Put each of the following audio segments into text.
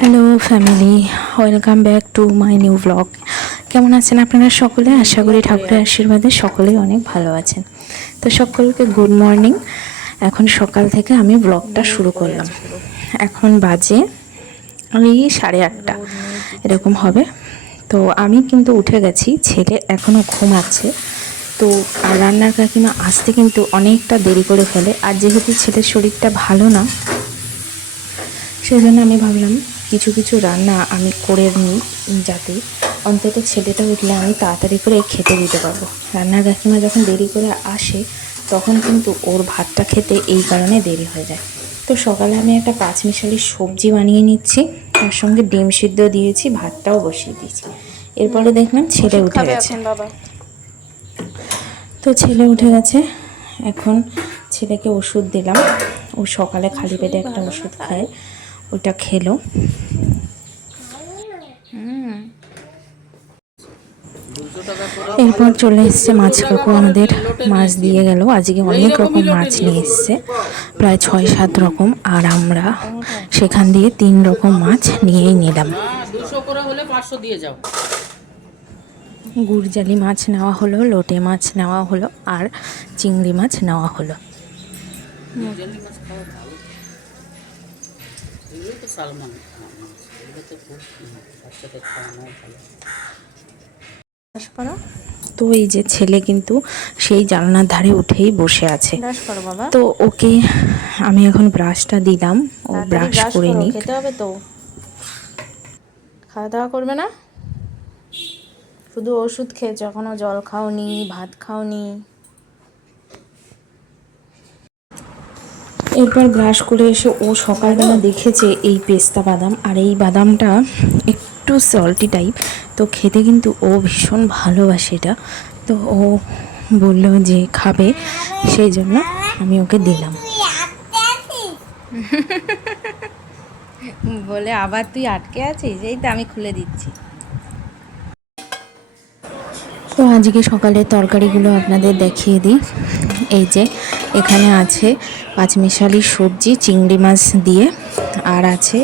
Hello family, welcome back to my new blog. কেমন আছেন আপনারা সকলে? আশা করি ঠাকুরের আশীর্বাদে সকলেই অনেক ভালো আছেন। তো সকলকে গুড মর্নিং। এখন সকাল থেকে আমি ব্লগটা শুরু করলাম। এখন বাজে ওই 8:30 এরকম হবে। তো আমি কিন্তু উঠে গেছি, ছেলে এখনও ঘুমাচ্ছে। তো আর রান্নার কাকিমা আসতে কিন্তু অনেকটা দেরি করে ফেলে। আর যেহেতু ছেলের শরীরটা ভালো না, সেই জন্য আমি ভাবলাম কিছু কিছু রান্না আমি করে নিই, যাতে অন্তত ছেলেটা উঠলে আমি তাড়াতাড়ি করে খেতে দিতে পারবো। রান্নার কাকিমা যখন দেরি করে আসে তখন কিন্তু ওর ভাতটা খেতে এই কারণে দেরি হয়ে যায়। তো সকালে আমি একটা পাঁচমিশালি সবজি বানিয়ে নিচ্ছি, তার সঙ্গে ডিম সিদ্ধ দিয়েছি, ভাতটাও বসিয়ে দিয়েছি। এরপরে দেখলাম ছেলে উঠে গেছে। তো ছেলে উঠে গেছে, এখন ছেলেকে ওষুধ দিলাম। ও সকালে খালি পেটে একটা ওষুধ খায়, ওটা খেলো। এরপর চলে এসছে মাছ কাকু, আমাদের মাছ দিয়ে গেল। আজকে অনেক রকম মাছ নিয়ে এসছে, প্রায় 6-7 রকম। আর আমরা সেখান দিয়ে 3 রকম মাছ নিয়েই নিলাম। গুড়জালি মাছ নেওয়া হলো, লোটে মাছ নেওয়া হলো, আর চিংড়ি মাছ নেওয়া হলো। তো এই যে ছেলে কিন্তু সেই জানলার ধারে উঠেই বসে আছে। তো ওকে আমি এখন ব্রাশটা দিলাম, ও ব্রাশ করে নি। খেতে হবে তো, খাওয়া দাওয়া করবে না? শুধু ওষুধ খেয়েছো, এখনো জল খাওনি, ভাত খাওনি। এরপর ব্রাশ করে এসে ও সকালবেলা দেখেছে এই পেস্তা বাদাম, আর এই বাদামটা একটু সল্টি টাইপ, তো খেতে কিন্তু ও ভীষণ ভালোবাসে এটা। তো ও বললো যে খাবে, সেই জন্য আমি ওকে দিলাম। বলে আবার তুই আটকে আছিস, এই তো আমি খুলে দিচ্ছি। তো আজকে সকালের তরকারিগুলো আপনাদের দেখিয়ে দিই। এই যে এখানে আছে পাঁচমিশালি সবজি চিংড়ি মাছ দিয়ে, আর আছে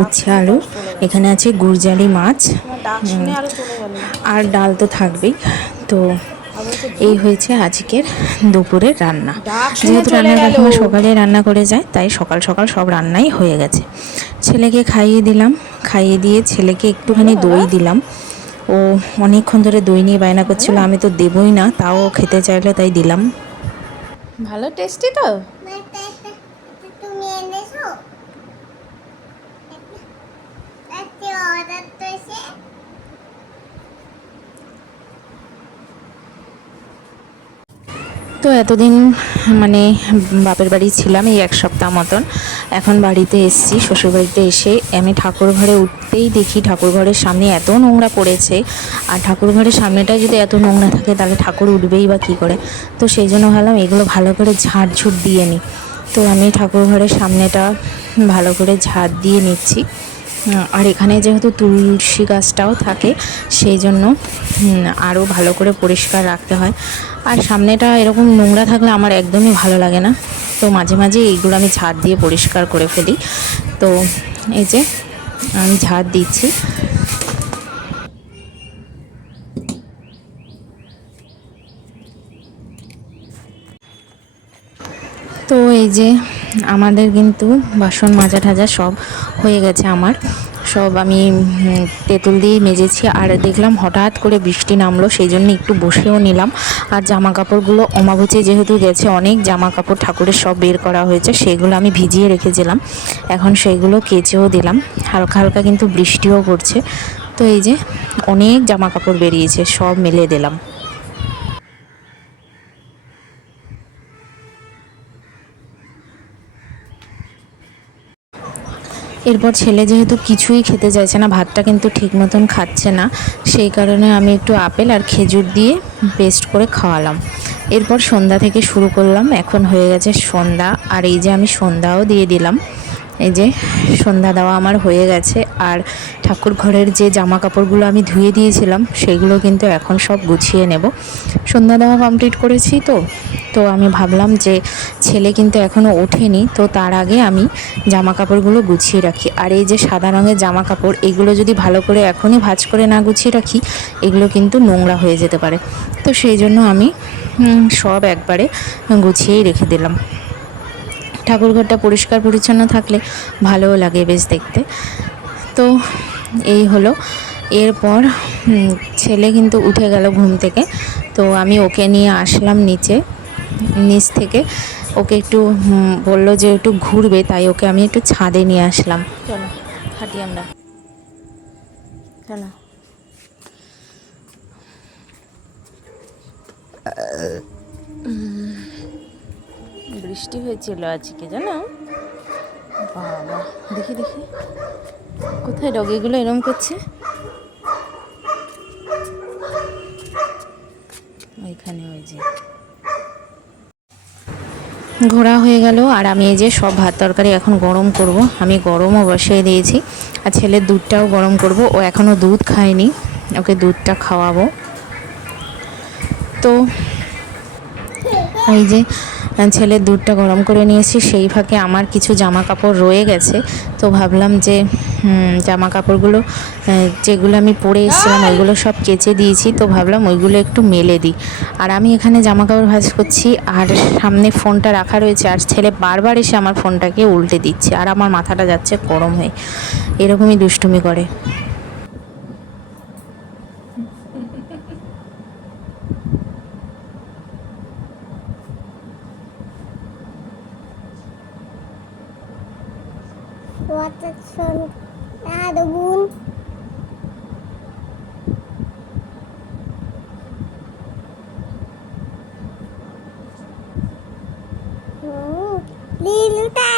উচ্ছে আলু, এখানে আছে গুড়জালি মাছ, আর ডাল তো থাকবেই। তো এই হয়েছে আজকের দুপুরের রান্না। যেহেতু রান্নার কাকিমা সকালে রান্না করে যায়, তাই সকাল সকাল সব রান্নাই হয়ে গেছে। ছেলেকে খাইয়ে দিলাম, খাইয়ে দিয়ে ছেলেকে একটুখানি দই দিলাম। ও অনেকক্ষণ ধরে দই নিয়ে বায়না করছিল, আমি তো দেবই না, তাও খেতে চাইলো তাই দিলাম। ভালো টেস্টি তো। তো এতদিন মানে বাপের বাড়ি ছিলাম এই 1 সপ্তাহ মতন। এখন বাড়িতে এসেছি, শ্বশুরবাড়িতে এসে আমি ঠাকুর ঘরে উঠতেই দেখি ঠাকুর ঘরের সামনে এত নোংরা পড়েছে। আর ঠাকুর ঘরের সামনেটা যদি এত নোংরা থাকে তাহলে ঠাকুর উঠবেই বা কী করে। তো সেই জন্য ভাবলাম এগুলো ভালো করে ঝাড়ঝুট দিয়ে নিই। তো আমি ঠাকুর ঘরের সামনেটা ভালো করে ঝাড় দিয়ে নিচ্ছি। আর এখানে যেহেতু তুলসী গাছটাও থাকে, সেই জন্য আরও ভালো করে পরিষ্কার রাখতে হয়। আর সামনেটা এরকম নোংরা থাকলে আমার একদমই ভালো লাগে না। তো মাঝে মাঝে এইগুলো আমি ঝাড় দিয়ে পরিষ্কার করে ফেলি। তো এই যে আমি ঝাড় দিচ্ছি। তো এই যে আমাদের কিন্তু বাসন মাজা ঠাজা সব হয়ে গেছে। আমার সব আমি তেঁতুল দিয়ে মেজেছি। আর দেখলাম হঠাৎ করে বৃষ্টি নামলো, সেই জন্য একটু বসেও নিলাম। আর জামা কাপড়গুলো অমাবস্যা যেহেতু গেছে, অনেক জামা কাপড় ঠাকুরের সব বের করা হয়েছে, সেগুলো আমি ভিজিয়ে রেখেছিলাম। এখন সেইগুলো কেচেও দিলাম। হালকা হালকা কিন্তু বৃষ্টিও পড়ছে। তো এই যে অনেক জামা কাপড় বেরিয়েছে, সব মেলে দিলাম। এরপর ছেলে যেহেতু কিছুই খেতে চাইছে না, ভাতটা কিন্তু ঠিক মতন খাচ্ছে না, সেই কারণে আমি একটু আপেল আর খেজুর দিয়ে পেস্ট করে খাওয়ালাম। এরপর সন্ধ্যা থেকে শুরু করলাম, এখন হয়ে গেছে সন্ধ্যা। আর এই যে আমি সন্ধ্যাও দিয়ে দিলাম। এই যে সন্ধ্যা দেওয়া আমার হয়ে গেছে, আর ঠাকুর ঘরের যে জামা কাপড়গুলো আমি ধুয়ে দিয়েছিলাম সেগুলো কিন্তু এখন সব গুছিয়ে নেব। সন্ধ্যা দেওয়া কমপ্লিট করেছি, তো আমি ভাবলাম যে ছেলে কিন্তু এখনও ওঠেনি, তো তার আগে আমি জামা কাপড়গুলো গুছিয়ে রাখি। আর এই যে সাদা রঙের জামা কাপড়, এগুলো যদি ভালো করে এখনই ভাঁজ করে না গুছিয়ে রাখি, এগুলো কিন্তু নোংরা হয়ে যেতে পারে। তো সেই জন্য আমি সব একবারে গুছিয়েই রেখে দিলাম। ঠাকুরঘরটা পরিষ্কার পরিচ্ছন্ন থাকলে ভালোও লাগে বেশ দেখতে। তো এই হলো। এরপর ছেলে কিন্তু উঠে গেল ঘুম থেকে, তো আমি ওকে নিয়ে আসলাম নিচ থেকে। ওকে একটু বললো যে একটু ঘুরবে, তাই ওকে আমি একটু ছাদে নিয়ে আসলাম। চলো হাঁটি আমরা, চলো। বৃষ্টি হয়েছিল আজকে, জানো? বাবা, দেখি দেখি কোথায় ডগিগুলো এরম করছে। ওইখানে ওই যে ঘোরা হয়ে গেল। আর আমি এই যে সব ভাত তরকারি এখন গরম করব। আমি গরমও বসিয়ে দিয়েছি, আর ছেলের দুধটাও গরম করব। ও এখনও দুধ খায়নি, ওকে দুধটা খাওয়াবো। তো এই যে ছেলের দুধটা গরম করে নিয়েছি, সেই ফাঁকে আমার কিছু জামা কাপড় রয়ে গেছে। তো ভাবলাম যে জামা কাপড়গুলো যেগুলো আমি পরে এসেছিলাম ওইগুলো সব কেচে দিয়েছি, তো ভাবলাম ওইগুলো একটু মেলে দিই। আর আমি এখানে জামা কাপড় ভাঁজ করছি, আর সামনে ফোনটা রাখা রয়েছে, আর ছেলে বারবার এসে আমার ফোনটাকে উল্টে দিচ্ছে, আর আমার মাথাটা যাচ্ছে গরম হয়ে। এরকমই দুষ্টুমি করে। Watson ada bun. Liluta.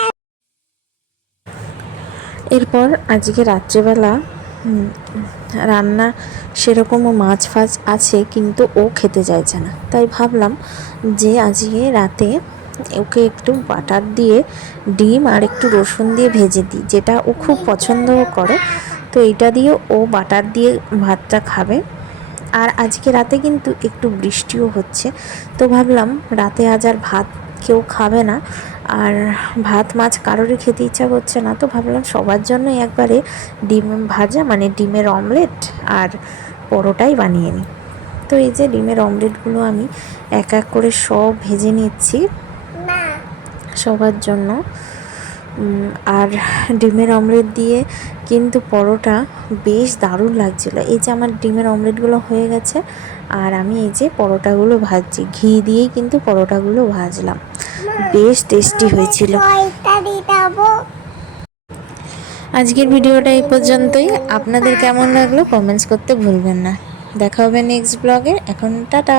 এরপর আজকে রাত্রেবেলা রান্না সেরকমও মাছ ফাছ আছে, কিন্তু ও খেতে চাইছে না। তাই ভাবলাম যে আজকে রাতে ওকে একটু বাটার দিয়ে ডিম আর একটু রসুন দিয়ে ভেজে দিই, যেটা ও খুব পছন্দ করে। তো এইটা দিয়ে ও বাটার দিয়ে ভাতটা খাবে। আর আজকে রাতে কিন্তু একটু বৃষ্টিও হচ্ছে, তো ভাবলাম রাতে আজ আর ভাত কেউ খাবে না, আর ভাত মাছ কারোরই খেতে ইচ্ছা করছে না। তো ভাবলাম সবার জন্যই একবারে ডিম ভাজা, মানে ডিমের অমলেট আর পরোটাই বানিয়ে নিই। তো এই যে ডিমের অমলেটগুলো আমি এক এক করে সব ভেজে নিচ্ছি সবার জন্য। আর ডিমের অমলেট দিয়ে কিন্তু পরোটা বেশ দারুণ লাগছিলো। এই যে আমার ডিমের অমলেটগুলো হয়ে গেছে, আর আমি এই যে পরোটাগুলো ভাজছি, ঘি দিয়েই কিন্তু পরোটাগুলো ভাজলাম, বেশ টেস্টি হয়েছিল। আজকের ভিডিওটা এই পর্যন্তই। আপনাদের কেমন লাগলো কমেন্টস করতে ভুলবেন না। দেখা হবে নেক্সট ব্লগে। এখন টাটা।